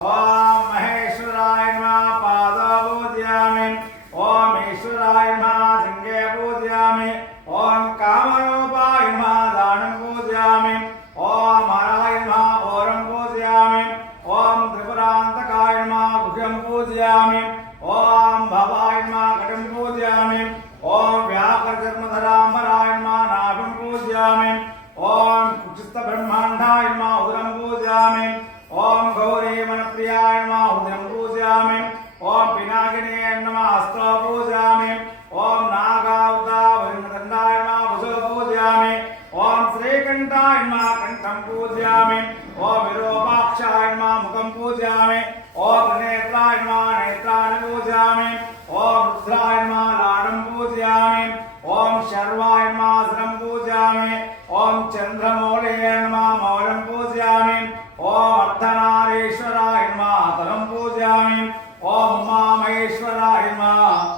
ओम महेश्वराय नमः पादौ पूजयामि। ओम ईश्वराय नमः जंगे पूजयामि। ओम कामरूपाय नमः दानं पूजयामि। ओम हराय नमः ओरं पूजयामि। ओम त्रिपुरान्तकाय नमः गुह्यं पूजयामि। ओम भवाय नमः घटं पूजयामि। ओम व्याघ्रचर्मधराम्बराय नमः नाभिं पूजयामि। ओम कुक्षिस्थब्रह्माण्डाय नमः उदरं पूजयामि। ओम गौरी मनप्रियाय नमः उदरं पूजयामि। ओम पिनाकिने नमः हस्तो पूजयामि। ओम नागावतावलिन्दण्डाय नमः भुजौ पूजयामि। ओम श्रीकण्ठाय नमः कण्ठं पूजयामि। ओम विरूपाक्षाय नमः मुखं पूजयामि। ओम त्रिनेत्राय नमः नेत्राणि पूजयामि। ओम रुद्राय नमः लाडं पूजयामि। ओम शर्वाय नमः शिरं पूजयामि। ओम चन्द्रमौळये नमः मौलं पूजयामि। ओम अर्धनारीश्वराय नमः तलं पूजयामि। ओम उमामहेश्वराय नमः